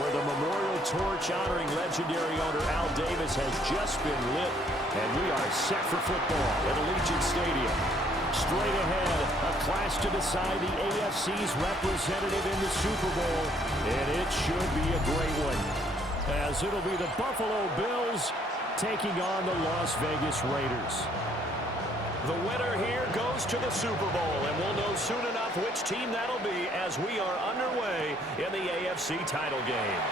where the memorial torch honoring legendary owner Al Davis has just been lit, and we are set for football at Allegiant Stadium. Straight ahead, a clash to decide the AFC's representative in the Super Bowl, and it should be a great one, as it'll be the Buffalo Bills taking on the Las Vegas Raiders. The winner here goes to the Super Bowl, and we'll know soon enough which team that'll be as we are underway in the AFC title game.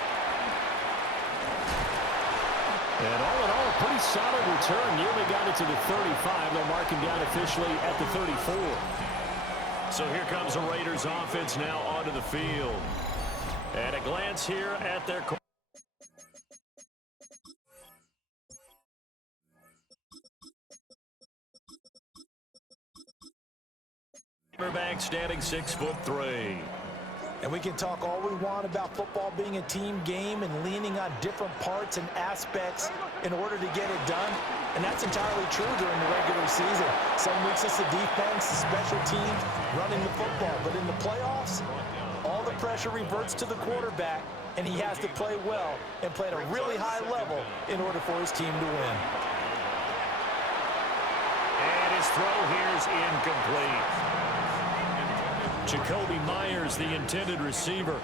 And all in all, a pretty solid return. Nearly got it to the 35. They'll mark him down officially at the 34. So here comes the Raiders offense now onto the field. And a glance here at their quarterback standing 6'3". And we can talk all we want about football being a team game and leaning on different parts and aspects in order to get it done. And that's entirely true during the regular season. Some weeks it's the defense, special teams, running the football. But in the playoffs, all the pressure reverts to the quarterback, and he has to play well and play at a really high level in order for his team to win. And his throw here's incomplete. Jacoby Myers, the intended receiver.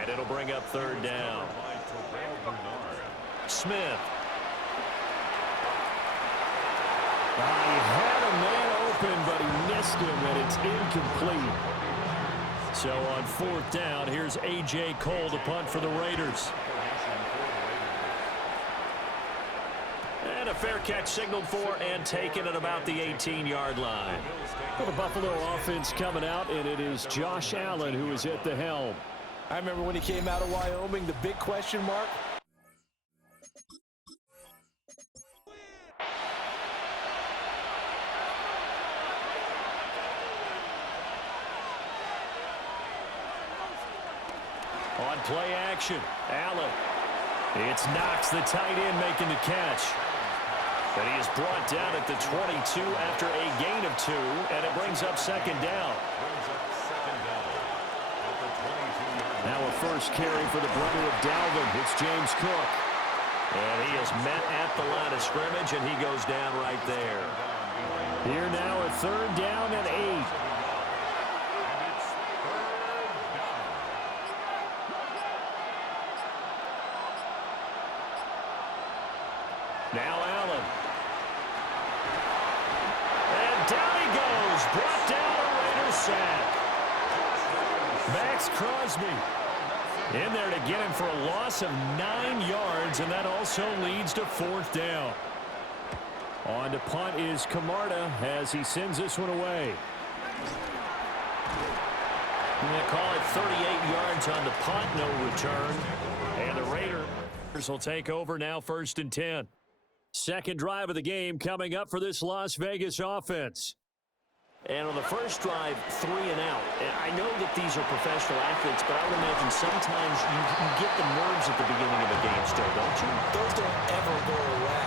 And it'll bring up third down. Smith. He had a man open, but he missed him, and it's incomplete. So on fourth down, here's A.J. Cole to punt for the Raiders. And a fair catch signaled for and taken at about the 18-yard line. Well, the Buffalo offense coming out, and it is Josh Allen who is at the helm. I remember when he came out of Wyoming, the big question mark. On play action, Allen. It's Knox, the tight end, making the catch. But he is brought down at the 22 after a gain of 2, and it brings up second down. Now a first carry for the brother of Dalvin. It's James Cook. And he is met at the line of scrimmage, and he goes down right there. Here now a third down and 8. Now Allen. And down he goes. Brought down a Raiders sack. Max Crosby in there to get him for a loss of 9 yards, and that also leads to fourth down. On to punt is Camarda as he sends this one away. I'm going to call it 38 yards on the punt, no return. And the Raiders will take over now, first and 10. Second drive of the game coming up for this Las Vegas offense. And on the first drive, 3 and out. And I know that these are professional athletes, but I would imagine sometimes you get the nerves at the beginning of a game still, don't you? Those don't ever go away.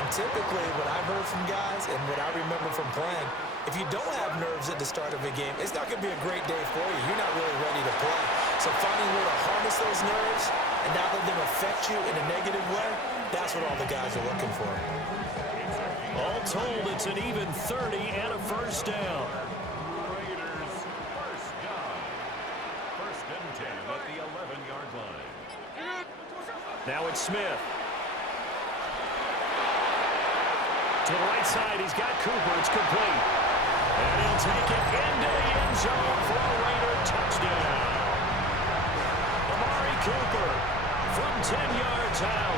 And typically, what I've heard from guys and what I remember from playing, if you don't have nerves at the start of a game, it's not going to be a great day for you. You're not really ready to play. So finding a way to harness those nerves and not let them affect you in a negative way, that's what all the guys are looking for. All told, it's an even 30 and a first down. Raiders first down. First and 10 at the 11-yard line. Now it's Smith. To the right side, he's got Cooper. It's complete. And he'll take it into the end zone for a Raider touchdown. Amari Cooper from 10 yards out.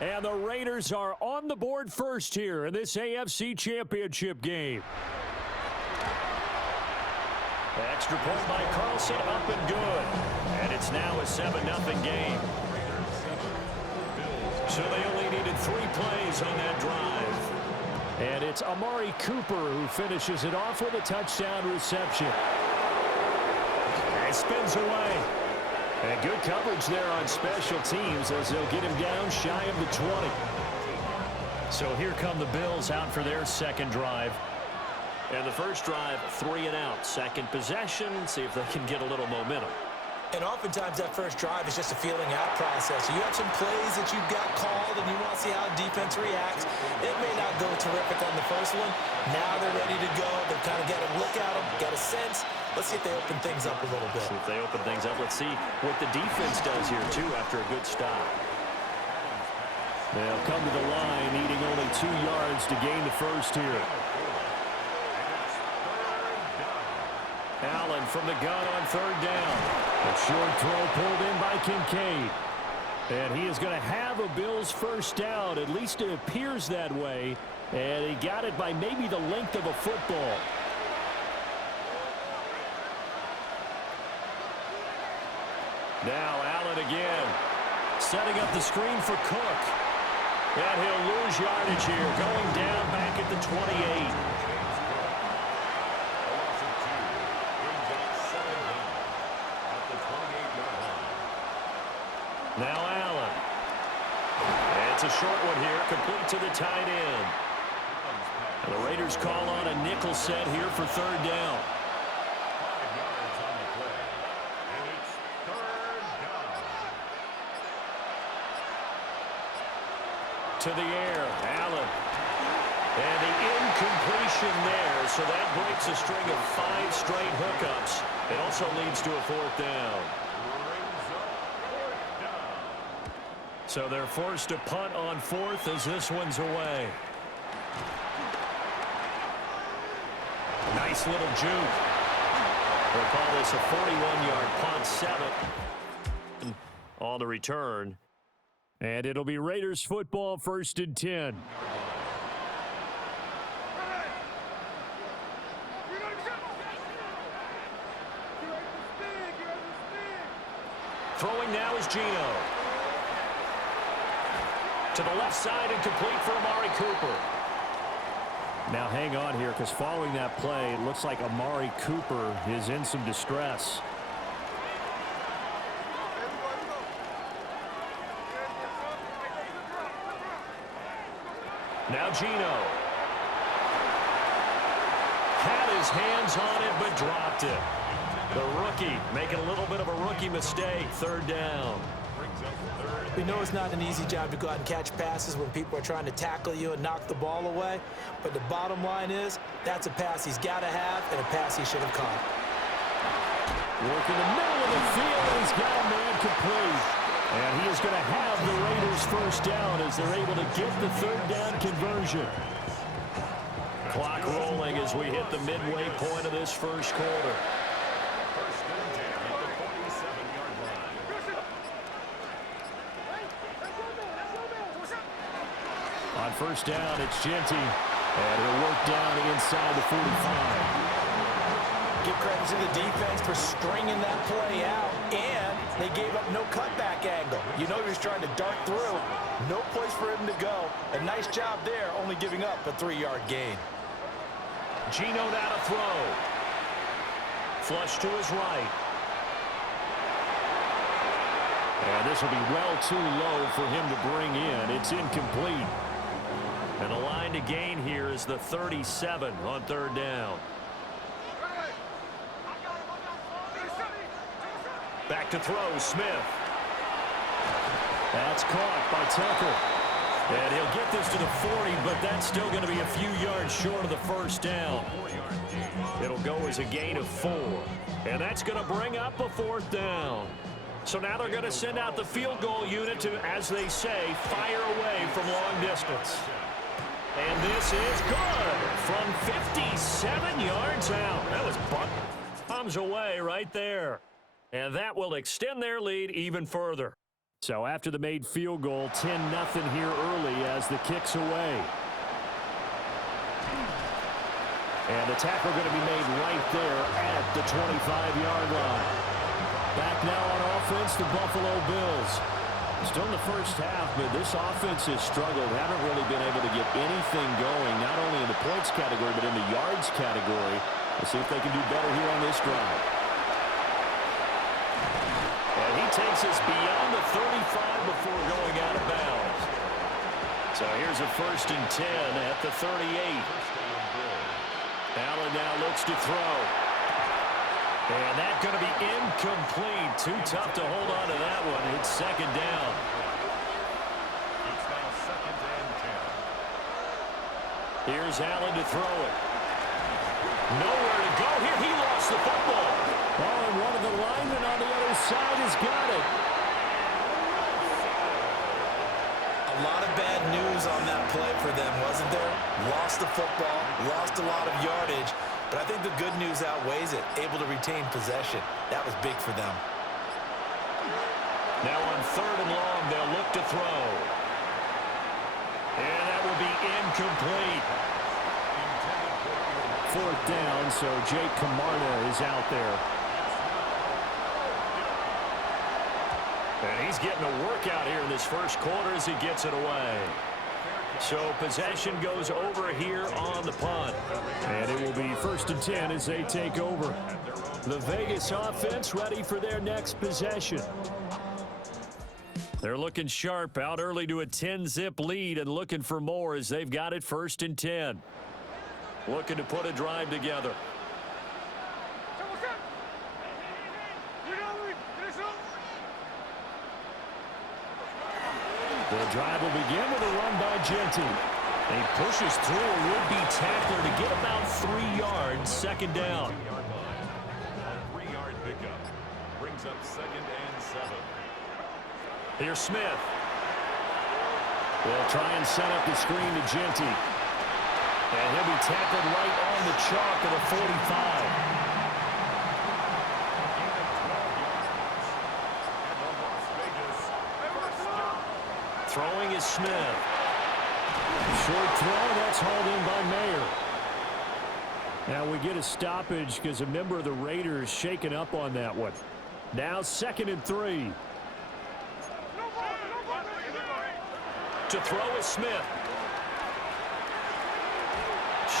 And the Raiders are on the board first here in this AFC Championship game. Extra point by Carlson, up and good. And it's now a 7-0 game. So they only needed 3 plays on that drive. And it's Amari Cooper who finishes it off with a touchdown reception. And spins away. And good coverage there on special teams as they'll get him down shy of the 20. So here come the Bills out for their second drive. And the first drive, 3 and out. Second possession, see if they can get a little momentum. And oftentimes that first drive is just a feeling out process. You have some plays that you've got called and you want to see how defense reacts. It may not go terrific on the first one. Now they're ready to go. They've kind of got a look at them, got a sense. Let's see if they open things up a little bit. See if they open things up. Let's see what the defense does here, too, after a good stop. They'll come to the line, needing only 2 yards to gain the first here. Allen from the gun on third down. A short throw pulled in by Kincaid. And he is going to have a Bills first down. At least it appears that way. And he got it by maybe the length of a football. Now Allen again. Setting up the screen for Cook. And he'll lose yardage here. Going down back at the 28. Now Allen. And it's a short one here, complete to the tight end. And the Raiders call on a nickel set here for third down. 5 yards on the play. And it's third down. To the air, Allen. And the incompletion there, so that breaks a string of 5 straight hookups. It also leads to a fourth down. So they're forced to punt on fourth as this one's away. Nice little juke. We'll call this a 41-yard punt, 7 on the return. And it'll be Raiders football, 1st and 10. Throwing now is Geno. To the left side and complete for Amari Cooper. Now hang on here, because following that play, it looks like Amari Cooper is in some distress. Now Geno. Had his hands on it, but dropped it. The rookie making a little bit of a rookie mistake. Third down. We know it's not an easy job to go out and catch passes when people are trying to tackle you and knock the ball away. But the bottom line is, that's a pass he's got to have and a pass he should have caught. Work in the middle of the field, and he's got a man complete. And he is going to have the Raiders first down as they're able to get the third down conversion. Clock rolling as we hit the midway point of this first quarter. First and 10 at the 47-yard line. On first down, it's Genty. And he'll work down inside the 45. Give credit to the defense for stringing that play out, and they gave up no cutback angle. You know he was trying to dart through. No place for him to go. A nice job there, only giving up a 3-yard gain. Geno now to throw. Flush to his right. And this will be well too low for him to bring in. It's incomplete. And the line to gain here is the 37 on third down. Back to throw, Smith. That's caught by Tucker. And he'll get this to the 40, but that's still going to be a few yards short of the first down. It'll go as a gain of 4. And that's going to bring up a fourth down. So now they're going to send out the field goal unit to, as they say, fire away from long distance. And this is good from 57 yards out. That was bombs away right there. And that will extend their lead even further. So after the made field goal, 10-0 here early as the kick's away. And the tackle going to be made right there at the 25-yard line. Back now on offense, the Buffalo Bills. Still in the first half, but this offense has struggled. Haven't really been able to get anything going, not only in the points category, but in the yards category. Let's see if they can do better here on this drive. And he takes us beyond the 35 before going out of bounds. So here's a 1st and 10 at the 38. Allen now looks to throw. And that's going to be incomplete. Too tough to hold on to that one. It's second down. It's now second and 10. Here's Allen to throw it. Nowhere to go here. He lost the football. Oh, and one of the linemen on the other side has got it. A lot of bad news on that play for them, wasn't there? Lost the football, lost a lot of yardage, but I think the good news outweighs it. Able to retain possession. That was big for them. Now on third and long, they'll look to throw. And that will be incomplete. Fourth down, so Jake Camarda is out there. And he's getting a workout here in this first quarter as he gets it away. So possession goes over here on the punt. And it will be first and 10 as they take over. The Vegas offense ready for their next possession. They're looking sharp, out early to a 10-zip lead and looking for more as they've got it first and 10. Looking to put a drive together. The drive will begin with a run by Genty. He pushes through a would-be tackler to get about 3 yards, second down. 3-yard pickup brings up second and 7. Here's Smith. They'll try and set up the screen to Genty. And he'll be tackled right on the chalk at the 45. Throwing is Smith. Short throw, that's hauled in by Mayer. Now we get a stoppage because a member of the Raiders shaken up on that one. Now second and 3. To throw is Smith.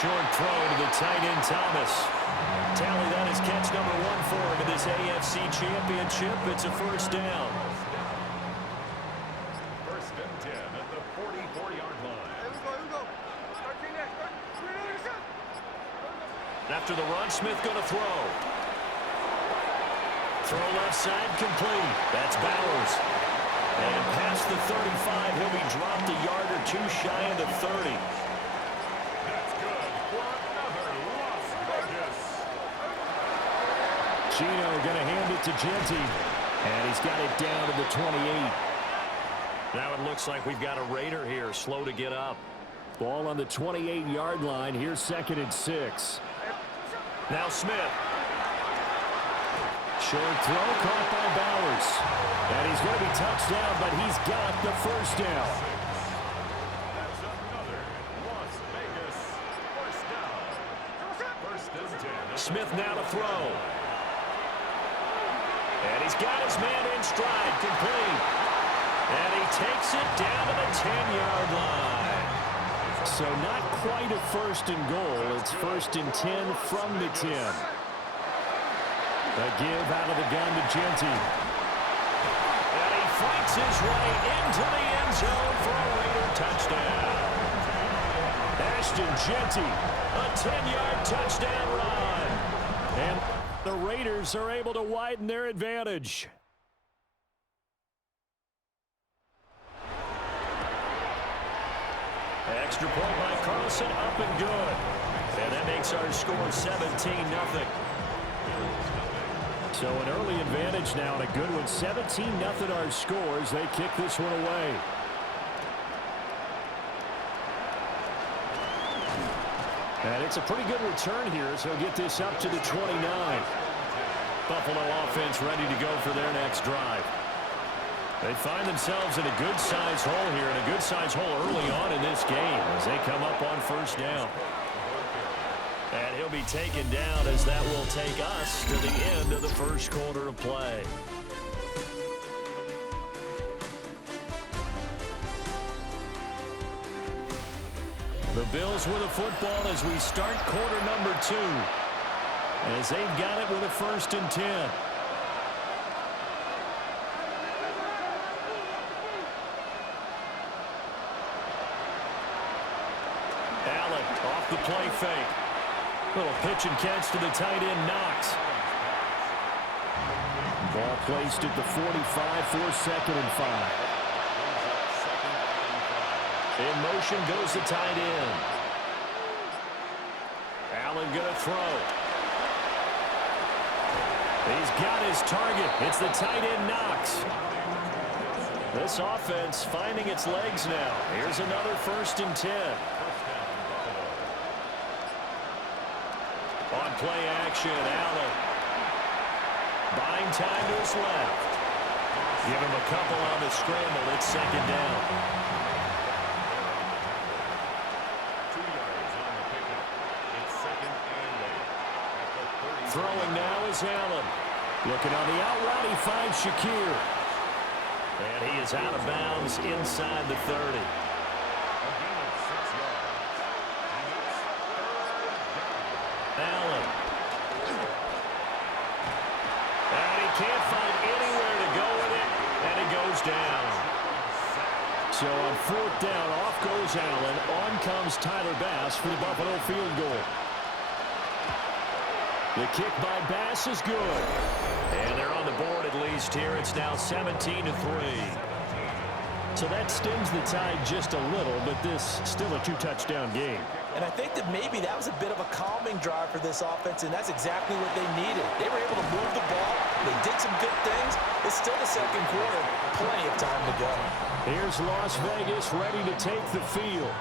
Short throw to the tight end Thomas. Tally that is catch number 1 for him in this AFC Championship. It's a first down. First and 10 at the 44-yard line. After the run, Smith going to throw. Throw left side complete. That's Bowers. And past the 35, he'll be dropped a yard or 2 shy of the 30. That's good for another Las Vegas. Gino going to hand it to Genty. And he's got it down to the 28. Now it looks like we've got a Raider here, slow to get up. Ball on the 28-yard line. Here's second and 6. Now Smith. Short throw caught by Bowers. And he's going to be touched down, but he's got the first down. That's another Las Vegas first down. First and 10. Smith now to throw. And he's got his man in stride, complete. And he takes it down to the 10-yard line. So not quite a first and goal. It's first and 10 from the 10. A give out of the gun to Genty. And he fights his way into the end zone for a Raider touchdown. Ashton Genty, a 10-yard touchdown run. And the Raiders are able to widen their advantage. Extra point by Carlson, up and good. And that makes our score 17-0. So an early advantage now and a good one. 17-0 our scores. They kick this one away. And it's a pretty good return here, so get this up to the 29. Buffalo offense ready to go for their next drive. They find themselves in a good-sized hole here, and a good-sized hole early on in this game as they come up on first down. And he'll be taken down as that will take us to the end of the first quarter of play. The Bills with a football as we start quarter number 2. As they've got it with a first and 10. Allen off the play fake. Little pitch and catch to the tight end, Knox. Ball placed at the 45 for 2nd and 5. In motion goes the tight end. Allen going to throw. He's got his target. It's the tight end Knox. This offense finding its legs now. Here's another 1st and 10. On play action, Allen. Buying time to his left. Give him a couple on the scramble. It's 2nd down. 2 yards on the pickup. It's 2nd and 8. Throwing now is Allen. Looking on the out route, he finds Shakir. And he is out of bounds inside the 30. A gain of 6 yards. And it's 3rd down. Allen. And he can't find anywhere to go with it, and he goes down. So on 4th down, off goes Allen. On comes Tyler Bass for the Buffalo field goal. The kick by Bass is good. And they're on the board at least here. It's now 17-3. So that stems the tide just a little, but this still a 2-touchdown game. And I think that maybe that was a bit of a calming drive for this offense, and that's exactly what they needed. They were able to move the ball. They did some good things. It's still the 2nd quarter. Plenty of time to go. Here's Las Vegas ready to take the field.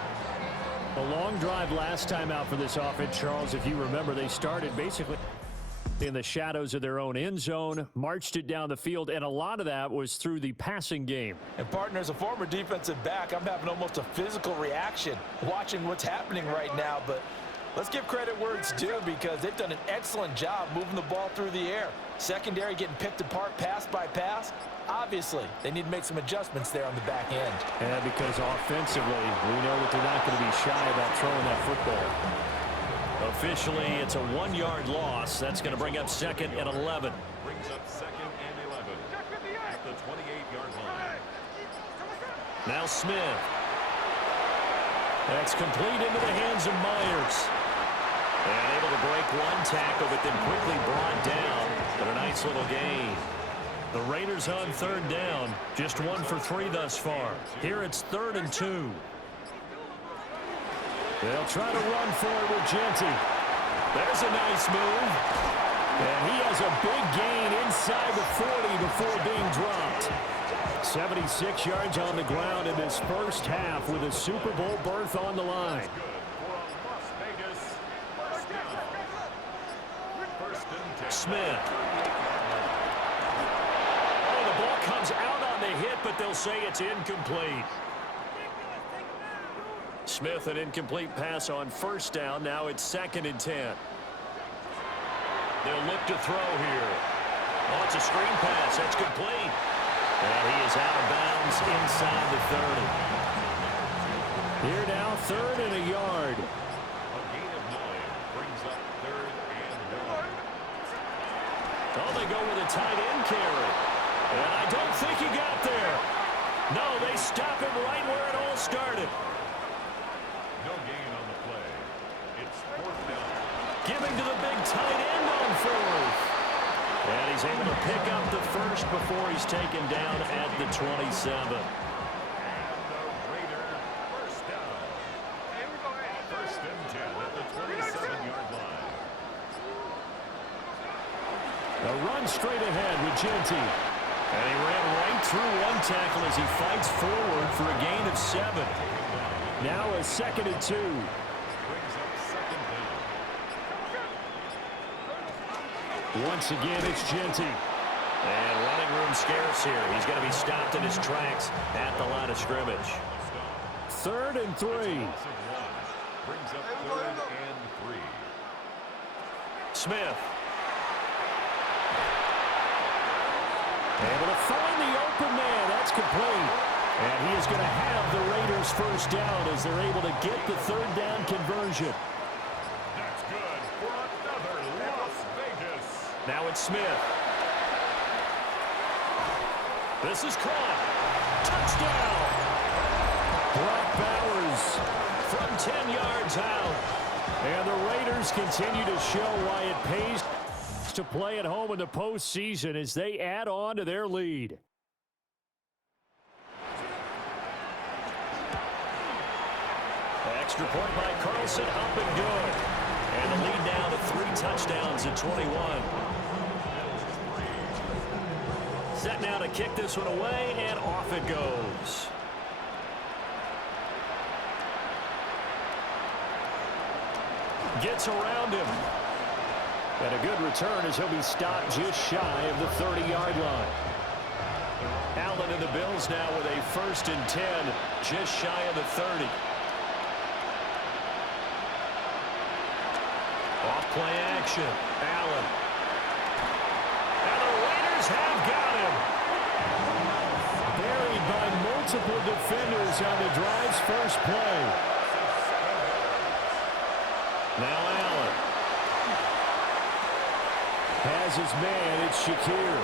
A long drive last time out for this offense, Charles. If you remember, they started basically in the shadows of their own end zone, marched it down the field, and a lot of that was through the passing game. And partner, as a former defensive back, I'm having almost a physical reaction watching what's happening right now. But let's give credit where it's due, because they've done an excellent job moving the ball through the air. Secondary getting picked apart pass by pass. Obviously, they need to make some adjustments there on the back end. And because offensively, we know that they're not going to be shy about throwing that football. Officially, it's a 1-yard loss. That's going to bring up 2nd and 11. Brings up 2nd and 11 at the 28-yard line. Now Smith. That's complete into the hands of Myers. And able to break one tackle, but then quickly brought down. But a nice little gain. The Raiders on 3rd down. Just 1 for 3 thus far. Here it's 3rd and 2. They'll try to run for it with Genty. There's a nice move. And he has a big gain inside the 40 before being dropped. 76 yards on the ground in this first half with a Super Bowl berth on the line. Smith. Oh, the ball comes out on the hit, but they'll say it's incomplete. Smith, an incomplete pass on 1st down. Now it's 2nd and 10. They'll look to throw here. Oh, it's a screen pass. That's complete. And he is out of bounds inside the 30. Here now, 3rd and a yard. A gain of 9 brings up 3rd and 1. Oh, they go with a tight end carry. And I don't think he got there. No, they stop him right where it all started. No gain on the play. It's 4th down. Giving to the big tight end on 4th. And he's able to pick up the 1st before he's taken down at the 27. And the Raider 1st down. 1st and 10 at the 27-yard line. A run straight ahead with Genty. And he ran right through one tackle as he fights forward for a gain of 7. Now a 2nd and 2. Brings up 2nd down. Once again, it's Genty. And running room scarce here. He's going to be stopped in his tracks at the line of scrimmage. 3rd and 3. Brings up 3rd and 3. Smith. Able to find the open man. That's complete. And he is going to have the Raiders 1st down as they're able to get the 3rd down conversion. That's good for another Las Vegas. Now it's Smith. This is caught. Touchdown. Brock Bowers from 10 yards out. And the Raiders continue to show why it pays to play at home in the postseason as they add on to their lead. Extra point by Carlson, up and good. And the lead now to 3 touchdowns in 21. Set now to kick this one away, and off it goes. Gets around him. And a good return as he'll be stopped just shy of the 30-yard line. Allen and the Bills now with a 1st and 10, just shy of the 30. Off-play action. Allen. And the Raiders have got him. Buried by multiple defenders on the drive's first play. Now Allen. Has his man. It's Shakir.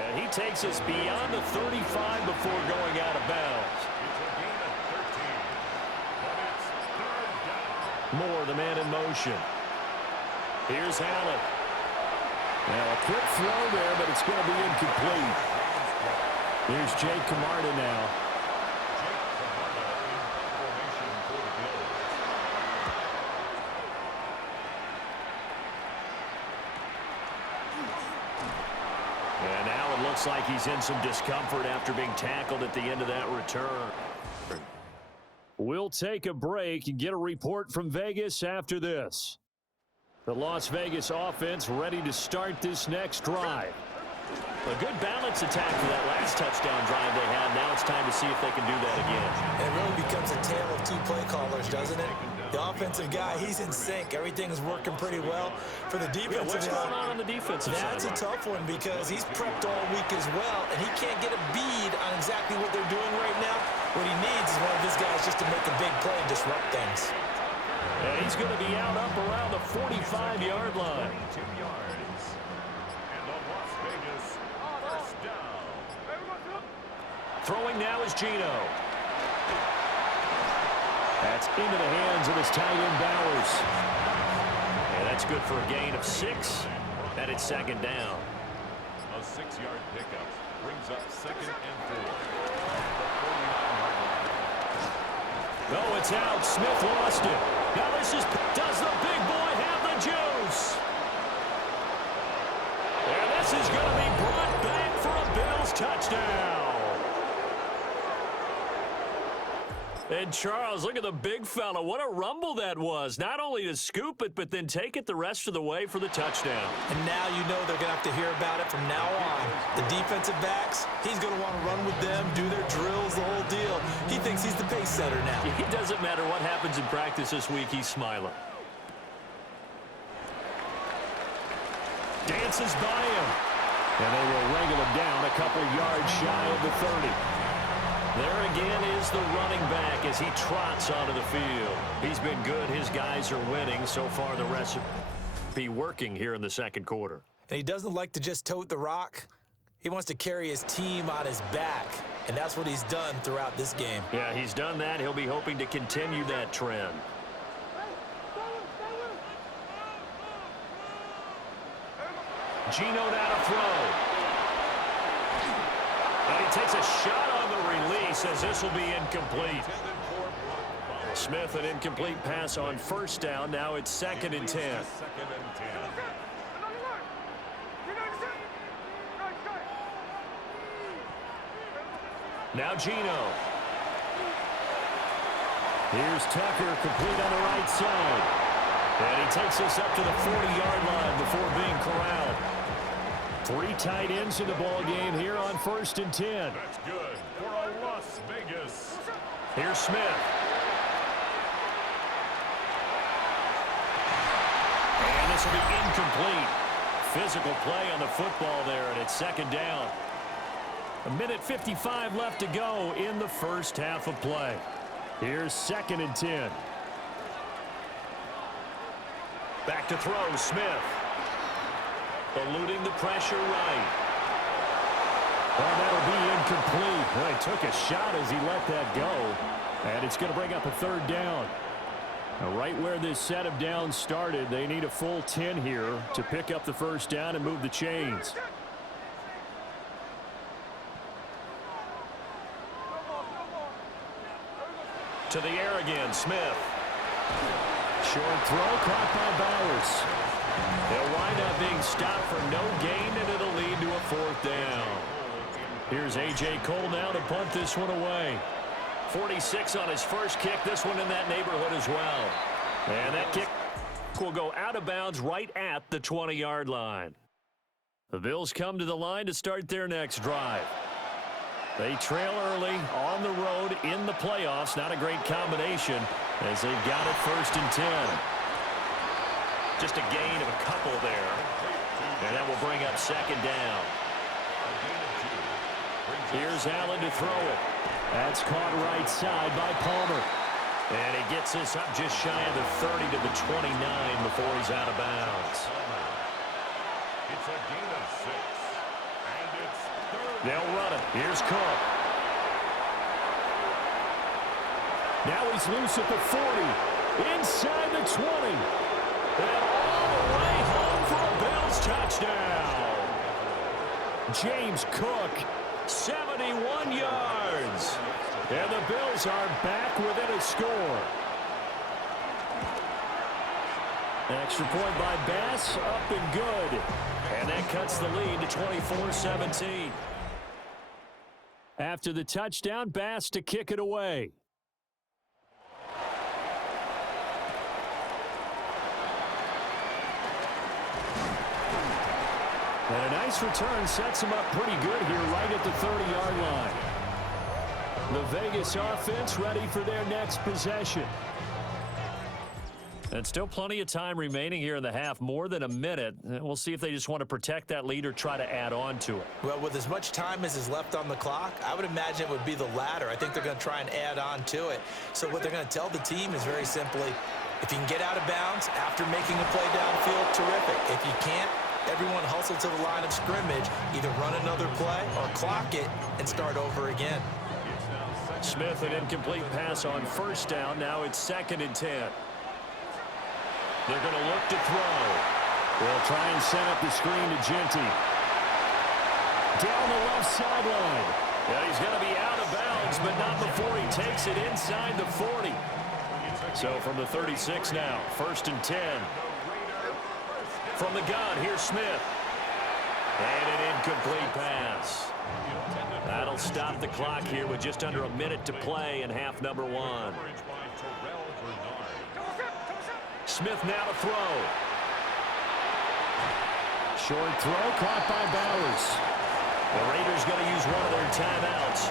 And he takes us beyond the 35 before going out of bounds. Moore, the man in motion. Here's Allen. Now a quick throw there, but it's going to be incomplete. Here's Jake Camarda now. And now it looks like he's in some discomfort after being tackled at the end of that return. We'll take a break and get a report from Vegas after this. The Las Vegas offense ready to start this next drive. A good balance attack for that last touchdown drive they had. Now it's time to see if they can do that again. It really becomes a tale of 2 play callers, doesn't it? The offensive guy, he's in sync. Everything's working pretty well. For the defensive what's going on the defensive side? That's a tough one because he's prepped all week as well, and he can't get a bead on exactly what they're doing right now. What he needs is one of his guys just to make a big play and disrupt things. And he's going to be out up around the 45-yard line. 22 yards. And the Las Vegas first down. Throwing now is Geno. That's into the hands of his tight end Bowers. And that's good for a gain of 6. And it's 2nd down. A 6-yard pickup brings up 2nd and 4. No, it's out. Smith lost it. Now this is, does the big boy have the juice? And this is going to be brought back for a Bills touchdown. And Charles, look at the big fella. What a rumble that was. Not only to scoop it, but then take it the rest of the way for the touchdown. And now you know they're going to have to hear about it from now on. The defensive backs, he's going to want to run with them, do their drills, the whole deal. He thinks he's the pace setter now. It doesn't matter what happens in practice this week, he's smiling. Dances by him. And they will wrangle him down a couple yards shy of the 30. There again is the running back as he trots onto the field. He's been good. His guys are winning. So far, the recipe working here in the 2nd quarter. And he doesn't like to just tote the rock. He wants to carry his team on his back. And that's what he's done throughout this game. Yeah, he's done that. He'll be hoping to continue that trend. Geno now to throw. And he takes a shot on the release as this will be incomplete. Smith, an incomplete pass on 1st down. Now it's 2nd and 10. 2nd and 10. Now Geno. Here's Tucker, complete on the right side. And he takes us up to the 40-yard line before being corralled. 3 tight ends in the ball game here on 1st and 10. That's good for a Las Vegas. Here's Smith. And this will be incomplete. Physical play on the football there, and it's 2nd down. 1:55 left to go in the first half of play. Here's 2nd and 10. Back to throw, Smith. Eluding the pressure right. Well, that'll be incomplete. Well, he took a shot as he let that go. And it's going to bring up a 3rd down. Right where this set of downs started, they need a full 10 here to pick up the first down and move the chains. To the air again, Smith. Short throw caught by Bowers. They'll wind up being stopped for no gain, and it'll lead to a fourth down. Here's A.J. Cole now to punt this one away. 46 on his first kick, this one in that neighborhood as well. And that kick will go out of bounds right at the 20-yard line. The Bills come to the line to start their next drive. They trail early on the road in the playoffs. Not a great combination as they've got it first and 10. Just a gain of a couple there. And that will bring up second down. Here's Allen to throw it. That's caught right side by Palmer. And he gets this up just shy of the 30 to the 29 before he's out of bounds. It's a gain of 6. And it's third. They'll run it. Here's Cook. Now he's loose at the 40. Inside the 20. And all the way home for a Bills touchdown. James Cook, 71 yards. And the Bills are back within a score. Extra point by Bass, up and good. And that cuts the lead to 24-17. After the touchdown, Bass to kick it away. And a nice return sets him up pretty good here right at the 30-yard line. The Vegas offense ready for their next possession. And still plenty of time remaining here in the half, more than a minute. We'll see if they just want to protect that lead or try to add on to it. Well, with as much time as is left on the clock, I would imagine it would be the latter. I think they're going to try and add on to it. So what they're going to tell the team is very simply, if you can get out of bounds after making a play downfield, terrific. If you can't, everyone hustle to the line of scrimmage, either run another play or clock it and start over again. Smith, an incomplete pass on first down. Now it's 2nd and 10. They're going to look to throw. They'll try and set up the screen to Genty. Down the left sideline. Yeah, he's going to be out of bounds, but not before he takes it inside the 40. So from the 36 now, 1st and 10. From the gun, here's Smith. And an incomplete pass. That'll stop the clock here with just under a minute to play in half number 1. Smith now to throw. Short throw caught by Bowers. The Raiders going to use one of their timeouts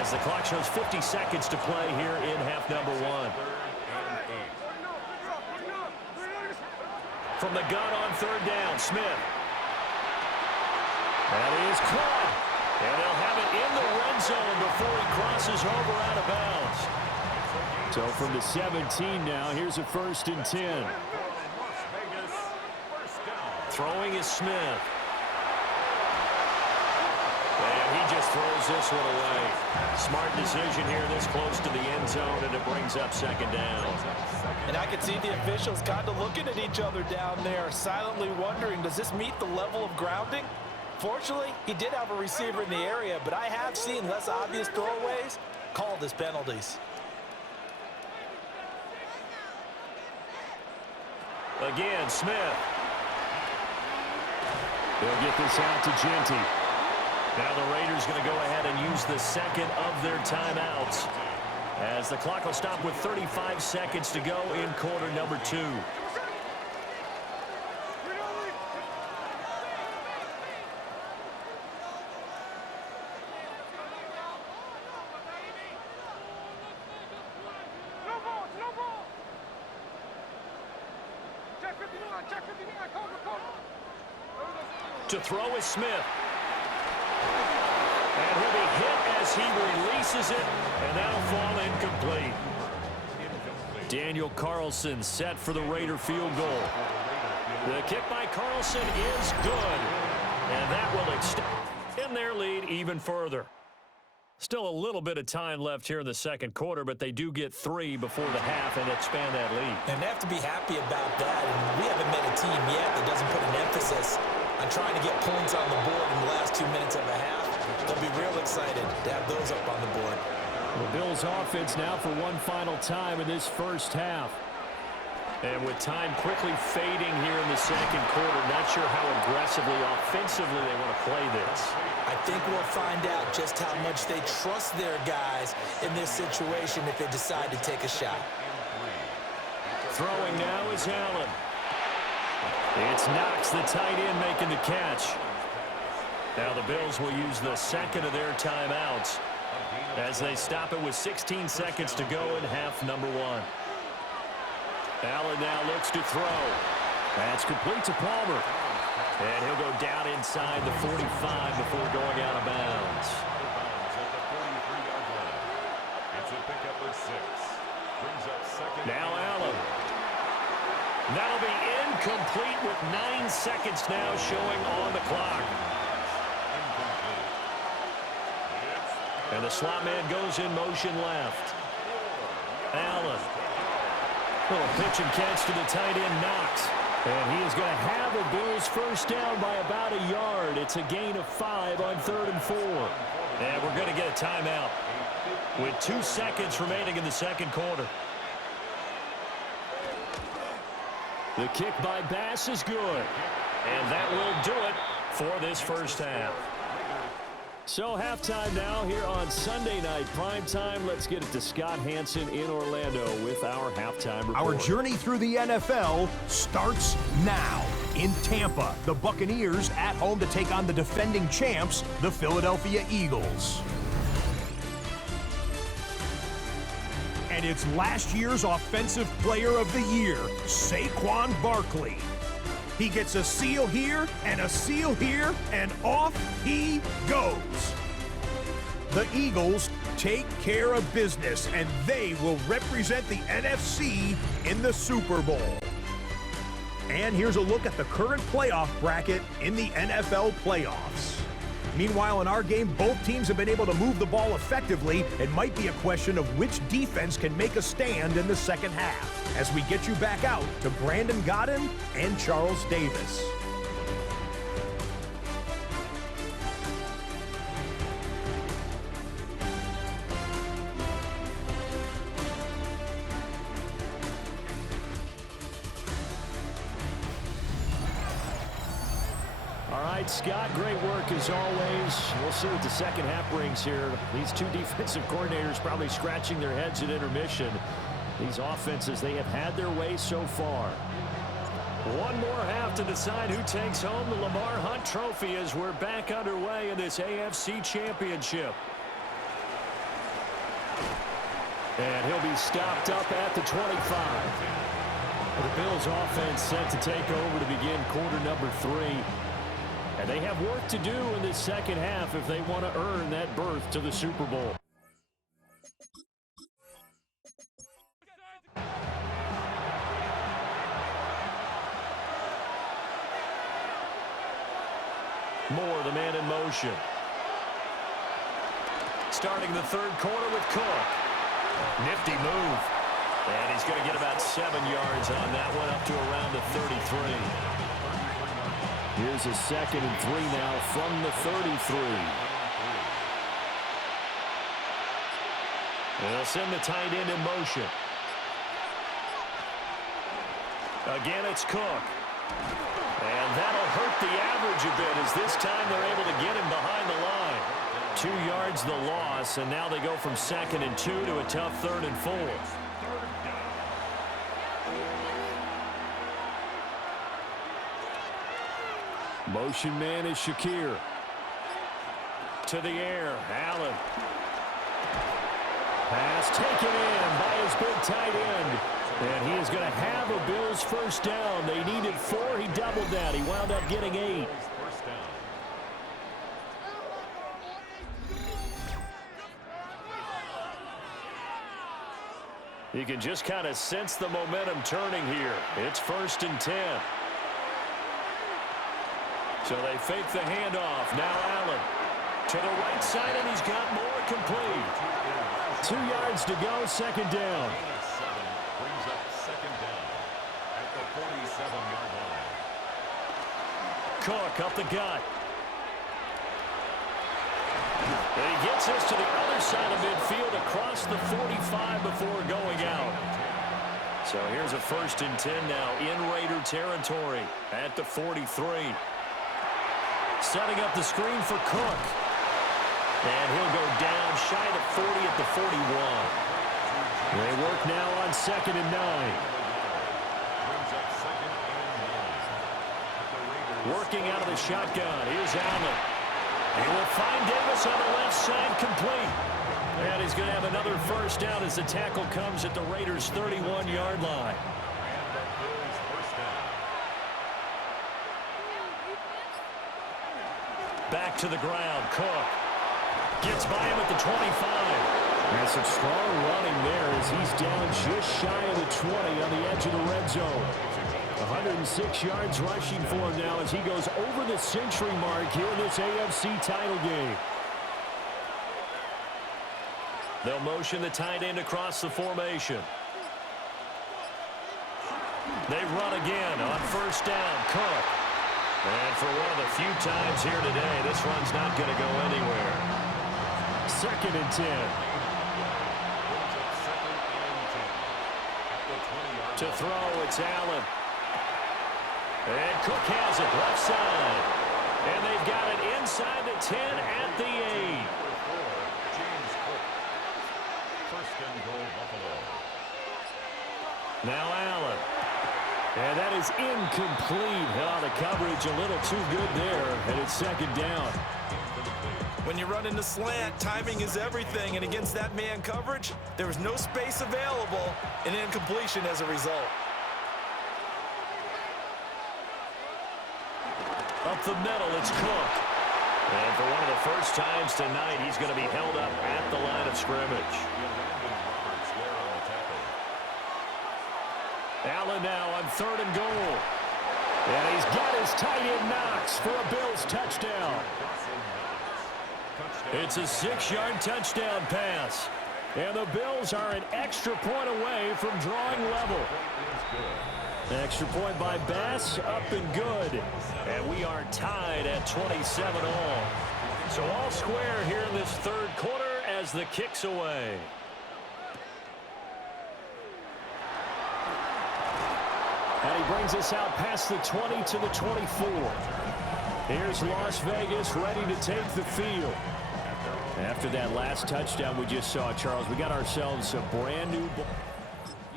as the clock shows 50 seconds to play here in half number 1. From the gun on 3rd down, Smith. That is caught. And they'll have it in the red zone before he crosses over out of bounds. So from the 17 now, here's a 1st and 10. Throwing is Smith. And he just throws this one away. Smart decision here this close to the end zone, and it brings up 2nd down. And I could see the officials kind of looking at each other down there, silently wondering, does this meet the level of grounding? Fortunately, he did have a receiver in the area, but I have seen less obvious throwaways called as penalties. Again, Smith. They'll get this out to Genty. Now the Raiders going to go ahead and use the 2nd of their timeouts as the clock will stop with 35 seconds to go in quarter number 2. To throw is Smith. And he'll be hit as he releases it, and that'll fall incomplete. Daniel Carlson set for the Raider field goal. The kick by Carlson is good, and that will extend their lead even further. Still a little bit of time left here in the second quarter, but they do get 3 before the half and expand that lead. And they have to be happy about that. And we haven't met a team yet that doesn't put an emphasis on trying to get points on the board in the last 2 minutes of a half. They'll be real excited to have those up on the board. The Bills offense now for one final time in this first half. And with time quickly fading here in the second quarter, not sure how aggressively, offensively they want to play this. I think we'll find out just how much they trust their guys in this situation if they decide to take a shot. Throwing now is Allen. It's Knox, the tight end, making the catch. Now the Bills will use the second of their timeouts as they stop it with 16 seconds to go in half number 1. Allen now looks to throw. That's complete to Palmer. And he'll go down inside the 45 before going out of bounds. It's a pickup of 6. Brings up second. Now Allen. That'll be incomplete with 9 seconds now showing on the clock. And the slot man goes in motion left. Allen. Little pitch and catch to the tight end, Knox. And he is going to have a Bills first down by about a yard. It's a gain of 5 on 3rd and 4. And we're going to get a timeout with 2 seconds remaining in the second quarter. The kick by Bass is good. And that will do it for this first half. So halftime now here on Sunday night primetime. Let's get it to Scott Hansen in Orlando with our halftime report. Our journey through the NFL starts now. In Tampa, the Buccaneers at home to take on the defending champs, the Philadelphia Eagles. And it's last year's Offensive Player of the Year, Saquon Barkley. He gets a seal here, and off he goes. The Eagles take care of business, and they will represent the NFC in the Super Bowl. And here's a look at the current playoff bracket in the NFL playoffs. Meanwhile, in our game, both teams have been able to move the ball effectively. It might be a question of which defense can make a stand in the second half. As we get you back out to Brandon Godden and Charles Davis. All right, Scott, great work as always. We'll see what the second half brings here. These two defensive coordinators probably scratching their heads at intermission. These offenses, they have had their way so far. One more half to decide who takes home the Lamar Hunt Trophy as we're back underway in this AFC Championship. And he'll be stopped up at the 25. The Bills offense set to take over to begin quarter number 3. And they have work to do in this second half if they want to earn that berth to the Super Bowl. Moore, the man in motion. Starting the third quarter with Cook. Nifty move. And he's going to get about 7 yards on that one, up to around the 33. Here's a 2nd and 3 now from the 33. And they'll send the tight end in motion. Again, it's Cook. And that'll hurt the average a bit as this time they're able to get him behind the line. 2 yards the loss, and now they go from 2nd and 2 to a tough 3rd and 4. Motion man is Shakir. To the air, Allen. Pass taken in by his big tight end. And he is going to have a Bills first down. They needed 4. He doubled that. He wound up getting 8. You can just kind of sense the momentum turning here. It's 1st and 10. So they fake the handoff. Now Allen. To the right side, and he's got more complete. 2 yards to go, second down. Brings up second down at the 47-yard line. Cook up the gut. And he gets us to the other side of midfield across the 45 before going out. So here's a 1st and 10 now in Raider territory at the 43. Setting up the screen for Cook. And he'll go down shy of 40 at the 41. They work now on 2nd and 9. Working out of the shotgun. Here's Allen. He will find Davis on the left side, complete. And he's going to have another 1st down as the tackle comes at the Raiders' 31-yard line. Back to the ground, Cook. Gets by him at the 25. And some strong running there as he's down just shy of the 20 on the edge of the red zone. 106 yards rushing for him now as he goes over the century mark here in this AFC title game. They'll motion the tight end across the formation. They run again on 1st down, Cook. And for one of the few times here today, this one's not going to go anywhere. 2nd and 10. To throw, it's Allen. And Cook has it left side. And they've got it inside the 10 at the 8. Now Allen. And that is incomplete. Oh, the coverage a little too good there. And it's 2nd down. When you run in the slant, timing is everything. And against that man coverage, there was no space available. And incompletion as a result. Up the middle, it's Cook. And for one of the first times tonight, he's going to be held up at the line of scrimmage. Allen now on 3rd and goal. And he's got his tight end Knox for a Bills touchdown. It's a 6-yard touchdown pass. And the Bills are an extra point away from drawing level. Extra point by Bass, up and good. And we are tied at 27 all. So all square here in this 3rd quarter as the kick's away. And he brings us out past the 20 to the 24. Here's Las Vegas ready to take the field. After that last touchdown we just saw, Charles, we got ourselves a brand new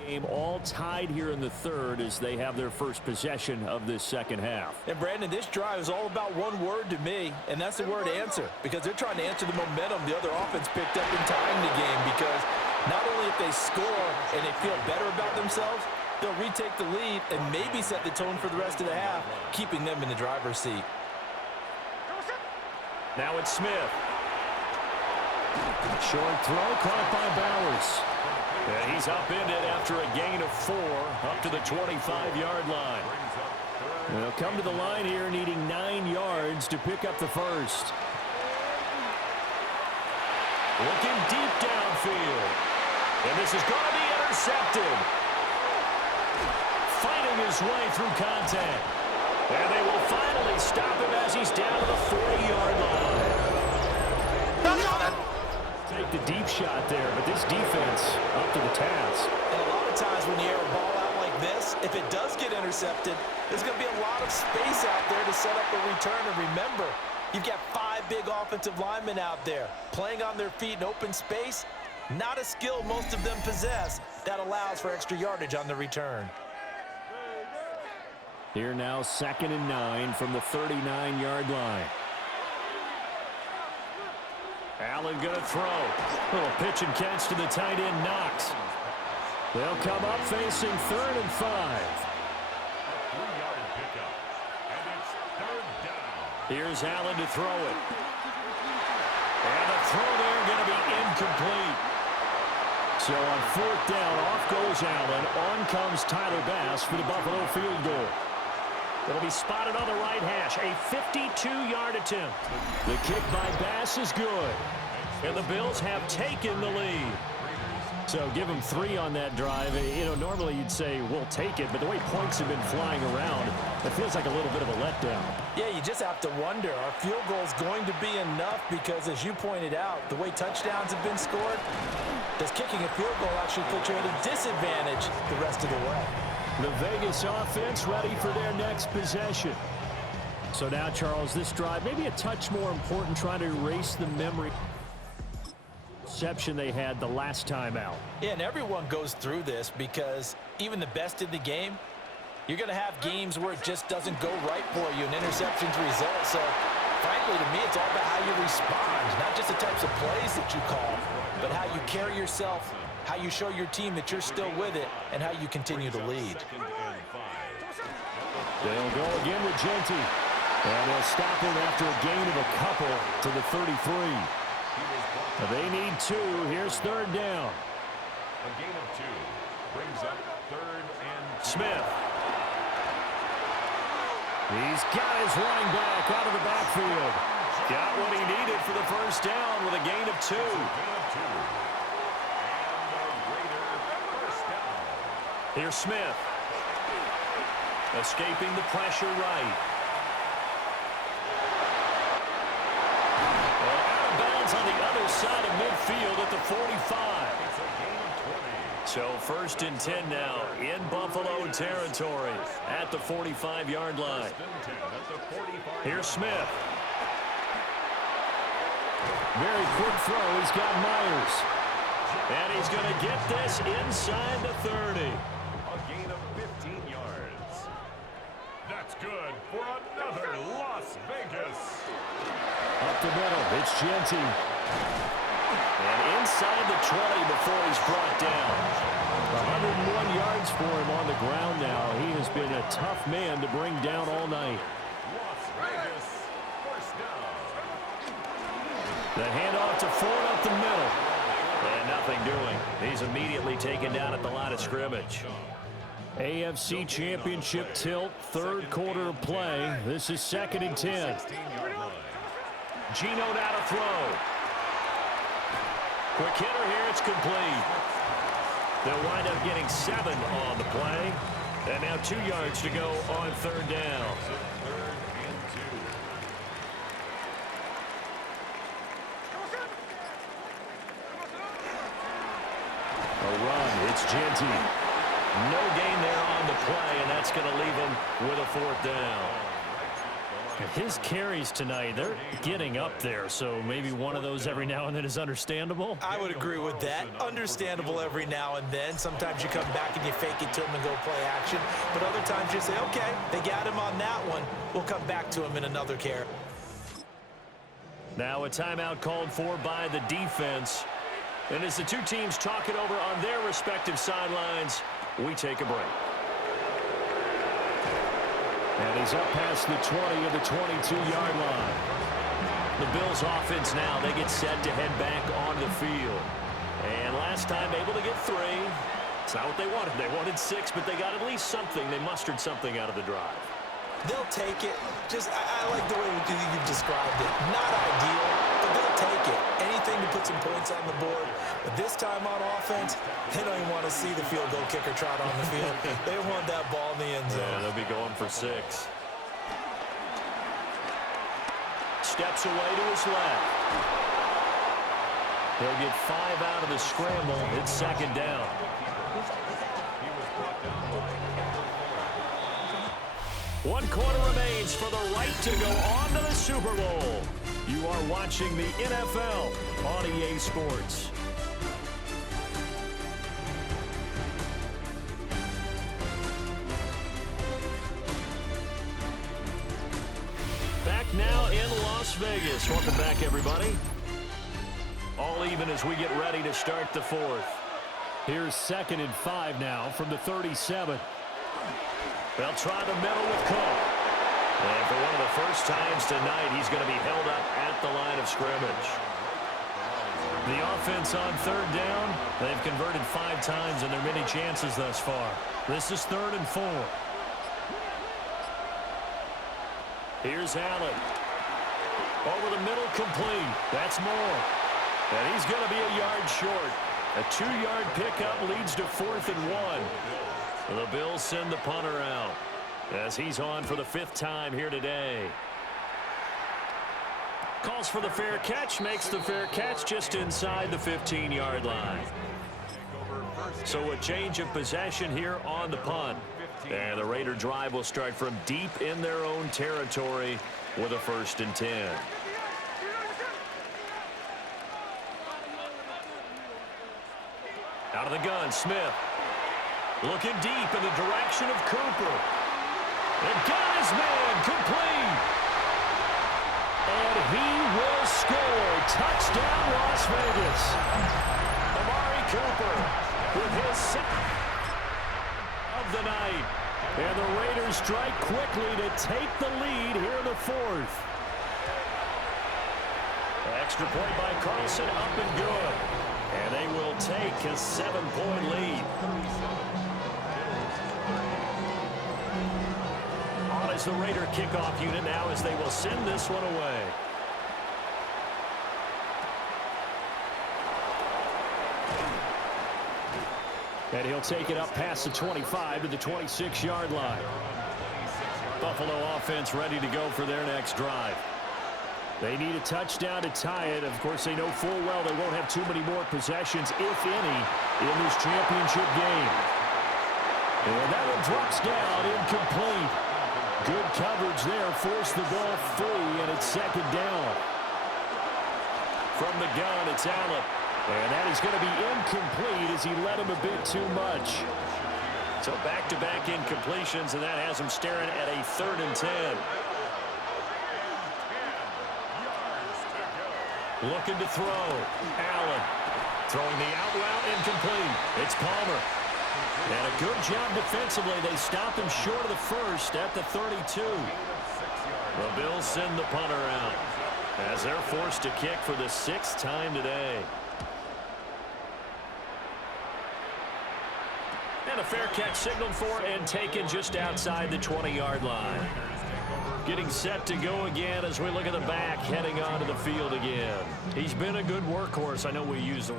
game, all tied here in the 3rd as they have their first possession of this 2nd half. And Brandon, this drive is all about one word to me, and that's the word answer, because they're trying to answer the momentum the other offense picked up in tying the game, because not only if they score and they feel better about themselves, they'll retake the lead and maybe set the tone for the rest of the half, keeping them in the driver's seat. Now it's Smith. Short throw caught by Bowers. And he's upended after a gain of 4 up to the 25-yard line. They'll come to the line here needing 9 yards to pick up the first. Looking deep downfield. And this is going to be intercepted. Fighting his way through contact. And they will finally stop him as he's down to the 40-yard line. Take the deep shot there, but this defense up to the task. And a lot of times when you air a ball out like this, if it does get intercepted, there's going to be a lot of space out there to set up a return. And remember, you've got 5 big offensive linemen out there playing on their feet in open space. Not a skill most of them possess that allows for extra yardage on the return. Here now 2nd and 9 from the 39-yard line. Allen going to throw. Little pitch and catch to the tight end Knox. They'll come up facing 3rd and 5. Here's Allen to throw it. And the throw there going to be incomplete. So on 4th down, off goes Allen. On comes Tyler Bass for the Buffalo field goal. It'll be spotted on the right hash. A 52-yard attempt. The kick by Bass is good. And the Bills have taken the lead. So give them 3 on that drive. You know, normally you'd say, we'll take it, but the way points have been flying around, it feels like a little bit of a letdown. Yeah, you just have to wonder, are field goals going to be enough? Because as you pointed out, the way touchdowns have been scored, does kicking a field goal actually put you at a disadvantage the rest of the way? The Vegas offense ready for their next possession. So now, Charles, this drive, maybe a touch more important, trying to erase the memory reception they had the last time out. Yeah, and everyone goes through this because even the best in the game, you're going to have games where it just doesn't go right for you and interceptions result. So, frankly, to me, it's all about how you respond, not just the types of plays that you call, but how you carry yourself, how you show your team that you're still with it, and how you continue to lead. They'll go again with Genty. And they'll stop him after a gain of a couple to the 33. They need 2. Here's 3rd down. A gain of 2 brings up 3rd and 2. Smith. He's got his running back out of the backfield. Got what he needed for the first down with a gain of 2. And the Raider first down. Here's Smith. Escaping the pressure right. On the other side of midfield at the 45. So 1st and 10 now in Buffalo territory at the 45-yard line. Here's Smith. Very quick throw. He's got Myers. And he's going to get this inside the 30. A gain of 15 yards. That's good for another Las Vegas. Up the middle, it's Genty. And inside the 20 before he's brought down. 101 yards for him on the ground now. He has been a tough man to bring down all night. Las Vegas, first down. The handoff to Ford up the middle. And nothing doing. He's immediately taken down at the line of scrimmage. AFC Championship tilt, 3rd quarter of play. This is 2nd and 10. Gino now to throw. Quick hitter here, it's complete. They'll wind up getting 7 on the play. And now 2 yards to go on 3rd down. A run, it's Genty. No gain there on the play, and that's going to leave him with a 4th down. His carries tonight, they're getting up there, so maybe one of those every now and then is understandable. I would agree with that. Understandable every now and then. Sometimes you come back and you fake it to him and go play action. But other times you say, okay, they got him on that one. We'll come back to him in another carry. Now a timeout called for by the defense. And as the 2 teams talk it over on their respective sidelines, we take a break. And he's up past the 20 of the 22-yard line. The Bills offense now, they get set to head back onto the field. And last time able to get 3. It's not what they wanted. They wanted 6, but they got at least something. They mustered something out of the drive. They'll take it. I like the way you've described it. Not ideal, but they'll take it. Anything to put some points on the board. But this time on offense, they don't even want to see the field goal kicker trot on the field. They want that ball in the end zone. Yeah, they'll be going for 6. Steps away to his left. He'll get 5 out of the scramble. It's 2nd down. One quarter remains for the right to go on to the Super Bowl. You are watching the NFL on EA Sports. Back now in Las Vegas. Welcome back, everybody. All even as we get ready to start the 4th. Here's 2nd and 5 now from the 37. They'll try the middle with Cook. And for one of the first times tonight, he's going to be held up at the line of scrimmage. The offense on 3rd down, they've converted 5 times in their many chances thus far. This is 3rd and 4. Here's Allen. Over the middle, complete. That's more. And he's going to be a yard short. A 2-yard pickup leads to 4th and 1. The Bills send the punter out as he's on for the 5th time here today. Calls for the fair catch, makes the fair catch just inside the 15-yard line. So a change of possession here on the punt. And the Raider drive will start from deep in their own territory with a 1st and 10. Out of the gun, Smith. Looking deep in the direction of Cooper. And got his man, complete. And he will score. Touchdown, Las Vegas. Amari Cooper with his 6th of the night. And the Raiders strike quickly to take the lead here in the 4th. Extra point by Carlson, up and good. And they will take a 7-point lead. On is the Raider kickoff unit now as they will send this one away. And he'll take it up past the 25 to the 26-yard line. Buffalo offense ready to go for their next drive. They need a touchdown to tie it. Of course, they know full well they won't have too many more possessions, if any, in this championship game. And that one drops down, incomplete. Good coverage there, forced the ball free, and it's 2nd down. From the gun, it's Allen. And that is going to be incomplete as he led him a bit too much. So back-to-back incompletions, and that has him staring at a 3rd and 10. Looking to throw. Allen throwing the out route, incomplete. It's Palmer. And a good job defensively. They stopped him short of the 1st at the 32. The Bills send the punter out as they're forced to kick for the 6th time today. And a fair catch signaled for and taken just outside the 20-yard line. Getting set to go again as we look at the back, heading onto the field again. He's been a good workhorse. I know we use the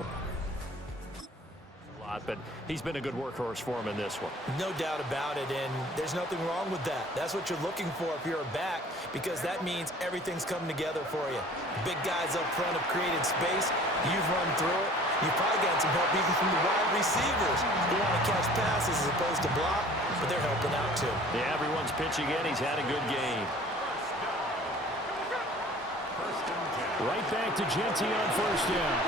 lot, but he's been a good workhorse for him in this one. No doubt about it, and there's nothing wrong with that. That's what you're looking for if you're a back, because that means everything's coming together for you. Big guys up front have created space. You've run through it. You've probably got some help even from the wide receivers who want to catch passes as opposed to block, but they're helping out too. Yeah, everyone's pitching in. He's had a good game. Right back to Genty on 1st down.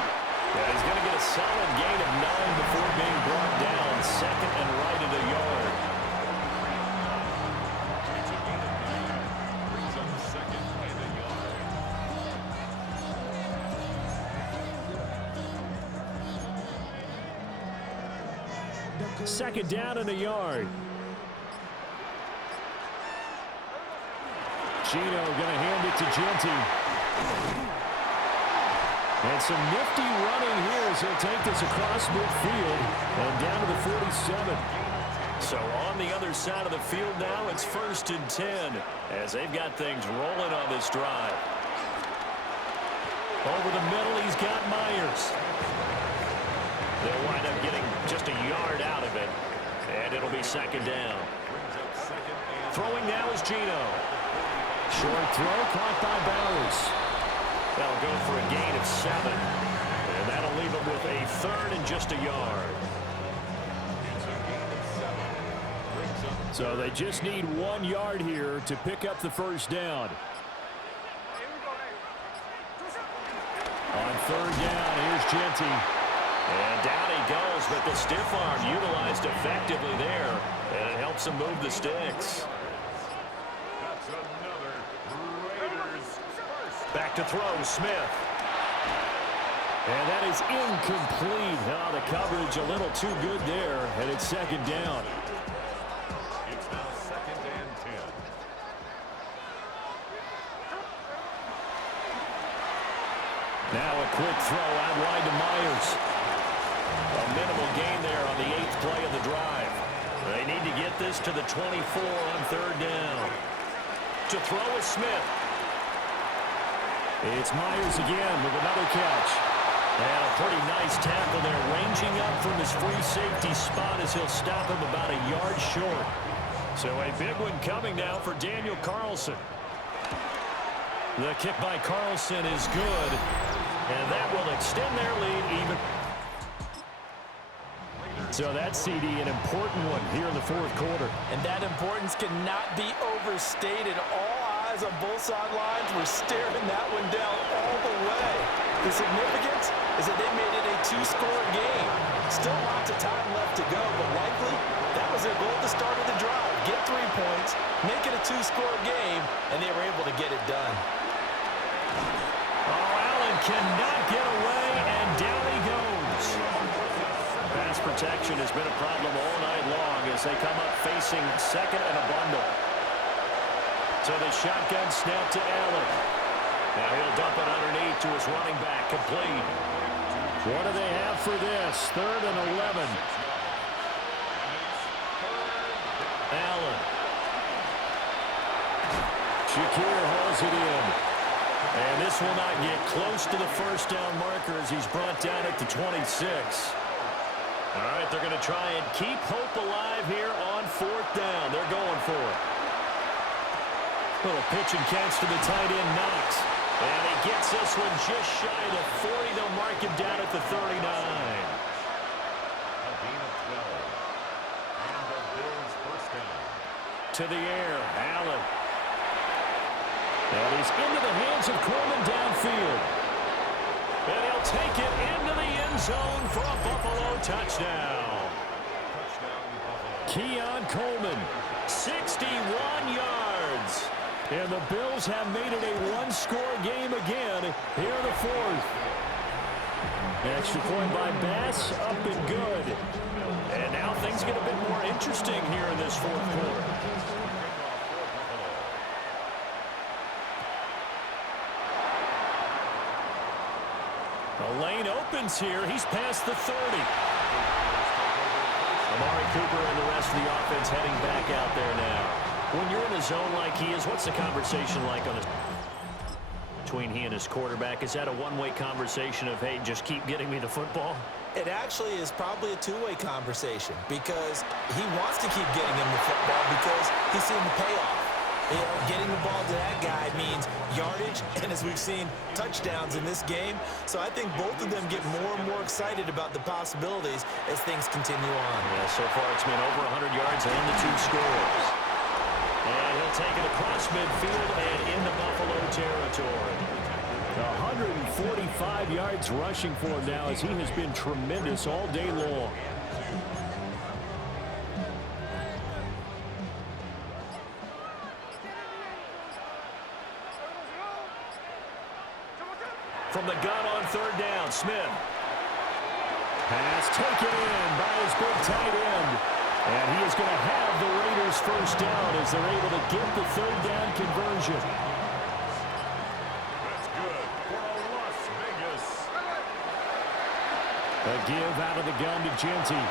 Yeah, he's going to get a solid gain of 9 before being brought down. 2nd and right at a yard. Brings up 2nd and a yard. 2nd down and a yard. Gino going to hand it to Genty. And some nifty running here as he'll take this across midfield and down to the 47. So on the other side of the field now, it's 1st and 10 as they've got things rolling on this drive. Over the middle, he's got Myers. They'll wind up getting just a yard out of it, and it'll be 2nd down. Throwing now is Gino. Short throw caught by Bowers. That'll go for a gain of 7. And that'll leave him with a 3rd and just a yard. So they just need 1 yard here to pick up the 1st down. On 3rd down, here's Genty. And down he goes, but the stiff arm utilized effectively there. And it helps him move the sticks. Back to throw, Smith. And that is incomplete. Oh, the coverage a little too good there, and it's 2nd down. It's now 2nd and 10. Now a quick throw out wide to Myers. A minimal gain there on the 8th play of the drive. They need to get this to the 24 on 3rd down. To throw is Smith. It's Myers again with another catch. And a pretty nice tackle there, ranging up from his free safety spot as he'll stop him about a yard short. So a big one coming now for Daniel Carlson. The kick by Carlson is good, and that will extend their lead even. So that CD, an important one here in the fourth quarter. And that importance cannot be overstated. All eyes on both sidelines were staring that one down all the way. The significance is that they made it a two-score game. Still lots of time left to go, but likely that was their goal to start of the drive. Get 3 points, make it a two-score game, and they were able to get it done. Oh, Allen cannot get away, and down he goes. Pass protection has been a problem all night long as they come up facing second and a bundle. So the shotgun snap to Allen. Now he'll dump it underneath to his running back, complete. What do they have for this? 3rd and 11. Allen. Shakir hauls it in. And this will not get close to the first down marker as he's brought down at the 26. All right, they're going to try and keep hope alive here on 4th down. They're going for it. Little pitch and catch to the tight end, Knox. And he gets this one just shy of the 40. They'll mark him down at the 39. To the air, Allen. And he's into the hands of Coleman downfield. And he'll take it into the end zone for a Buffalo touchdown. Keon Coleman, 61 yards. And the Bills have made it a one-score game again here in the fourth. Extra point by Bass, up and good. And now things get a bit more interesting here in this fourth quarter. The lane opens here. He's past the 30. Amari Cooper and the rest of the offense heading back out there now. When you're in a zone like he is, what's the conversation like on between he and his quarterback? Is that a one-way conversation of, hey, just keep getting me the football? It actually is probably a two-way conversation because he wants to keep getting him the football because he's seeing the payoff. You know, getting the ball to that guy means yardage, and as we've seen, touchdowns in this game. So I think both of them get more and more excited about the possibilities as things continue on. Yeah, so far it's been over 100 yards and the 2 scores. And he'll take it across midfield and into Buffalo territory. 145 yards rushing for him now as he has been tremendous all day long. From the gun on 3rd down, Smith. Pass taken in by his big tight end. And he is going to have the Raiders first down as they're able to get the 3rd down conversion. That's good for Las Vegas. A give out of the gun to Genty.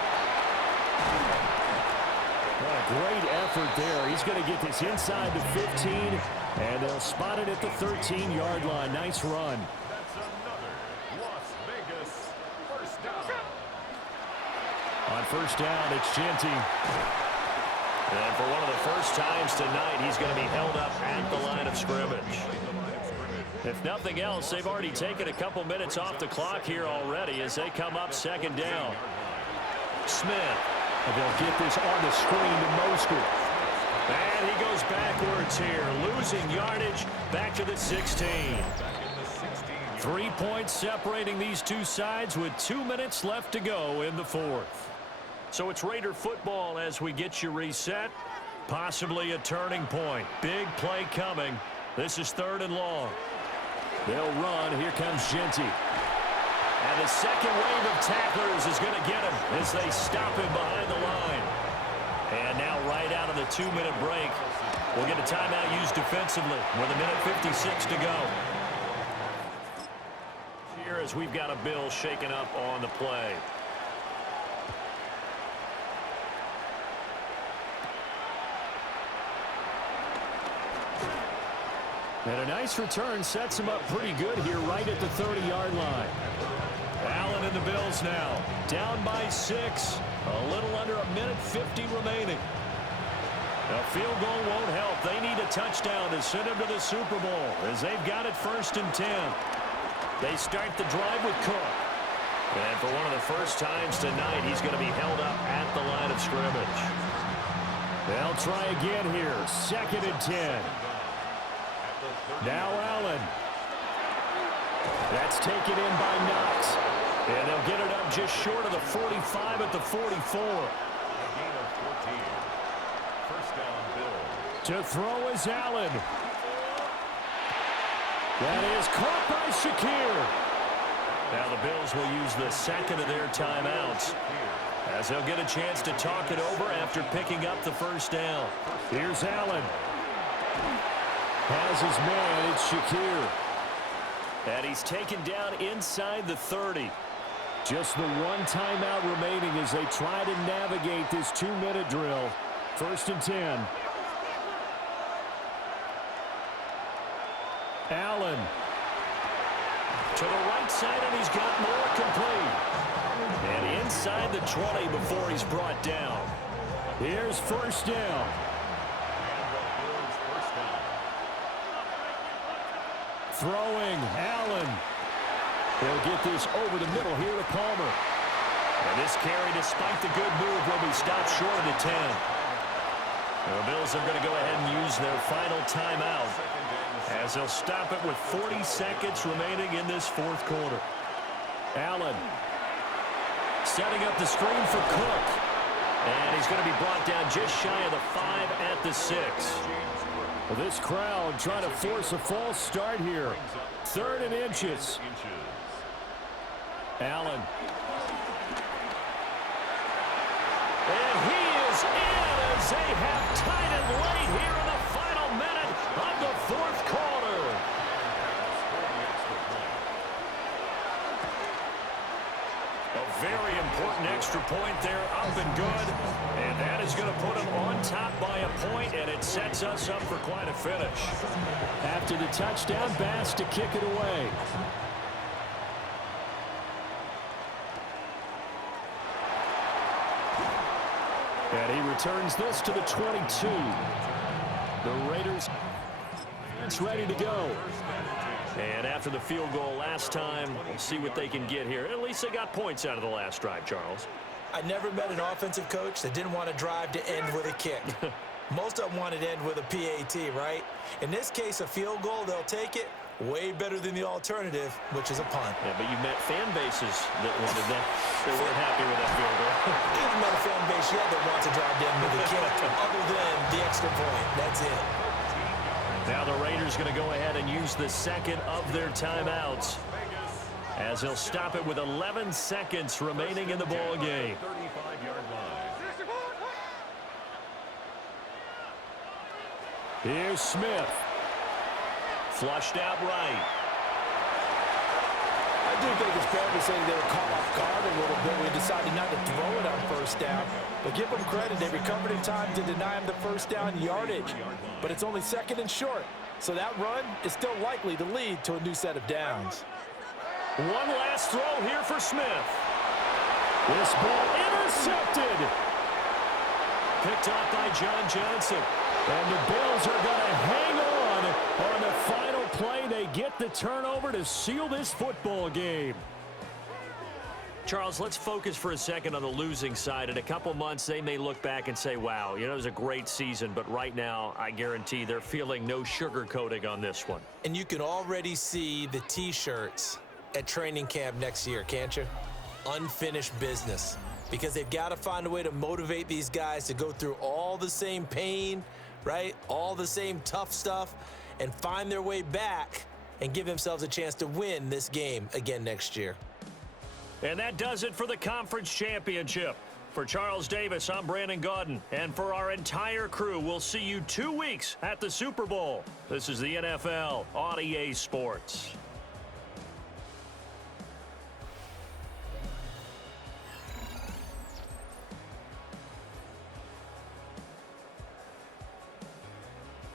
What a great effort there. He's going to get this inside the 15, and they'll spot it at the 13-yard line. Nice run. That's another Las Vegas first down. On first down, it's Genty. And for one of the first times tonight, he's going to be held up at the line of scrimmage. If nothing else, they've already taken a couple minutes off the clock here already as they come up 2nd down. Smith. And they'll get this on the screen to Mostert. And he goes backwards here, losing yardage back to the 16. 3 points separating these two sides with 2 minutes left to go in the fourth. So it's Raider football as we get you reset. Possibly a turning point. Big play coming. This is 3rd and long. They'll run. Here comes Genty. And the second wave of tacklers is going to get him as they stop him behind the line. And now right out of the 2-minute break, we'll get a timeout used defensively with 1:56 to go. Here as we've got a Bill shaken up on the play. And a nice return sets him up pretty good here right at the 30-yard line. Allen and the Bills now down by 6. A little under a minute 50 remaining. A field goal won't help. They need a touchdown to send them to the Super Bowl as they've got it 1st and 10. They start the drive with Cook. And for one of the first times tonight, he's going to be held up at the line of scrimmage. They'll try again here. 2nd and 10. Now Allen. That's taken in by Knox. And they'll get it up just short of the 45 at the 44. To throw is Allen. That is caught by Shakir. Now the Bills will use the 2nd of their timeouts as they'll get a chance to talk it over after picking up the 1st down. Here's Allen. Has his man. It's Shakir. And he's taken down inside the 30. Just the one timeout remaining as they try to navigate this 2-minute drill. 1st and 10. Allen to the right side, and he's got more complete. And inside the 20 before he's brought down. Here's 1st down. Throwing, Allen. He'll get this over the middle here to Palmer. And this carry, despite the good move, will be stopped short of the 10. The Bills are going to go ahead and use their final timeout as they'll stop it with 40 seconds remaining in this 4th quarter. Allen setting up the screen for Cook. And he's going to be brought down just shy of the 5 at the 6. Well, this crowd trying to force a false start here. 3rd and inches. Allen. And he is in as they have tied it late here in the final minute of the 4th quarter. A very important extra point there, up and good. And that is going to put them on top by a point, and it sets us up for quite a finish. After the touchdown, Bass to kick it away. And he returns this to the 22. The Raiders, it's ready to go. And after the field goal last time, we'll see what they can get here. At least they got points out of the last drive, Charles. I never met an offensive coach that didn't want to drive to end with a kick. Most of them wanted to end with a PAT, right? In this case, a field goal, they'll take it. Way better than the alternative, which is a punt. Yeah, but you met fan bases that wanted that. They weren't happy with that field goal. I haven't met a fan base yet that wants to drive down with a kick, other than the extra point. That's it. Now the Raiders going to go ahead and use the 2nd of their timeouts as they'll stop it with 11 seconds remaining in the ball game. Here's Smith. Flushed out right. I do think it's fair to say they were caught off guard a little bit. We decided not to throw it on 1st down. But give them credit. They recovered in time to deny him the 1st down yardage. But it's only 2nd and short. So that run is still likely to lead to a new set of downs. One last throw here for Smith. This ball intercepted. Picked off by John Johnson. And the Bills are going to hang on the final play. They get the turnover to seal this football game. Charles, let's focus for a second on the losing side. In a couple months, they may look back and say, wow, you know, it was a great season. But right now, I guarantee they're feeling no sugarcoating on this one. And you can already see the T-shirts at training camp next year, can't you? Unfinished business. Because they've got to find a way to motivate these guys to go through all the same pain, right? All the same tough stuff, and find their way back and give themselves a chance to win this game again next year. And that does it for the conference championship. For Charles Davis, I'm Brandon Gaudin. And for our entire crew, we'll see you 2 weeks at the Super Bowl. This is the NFL on EA Sports.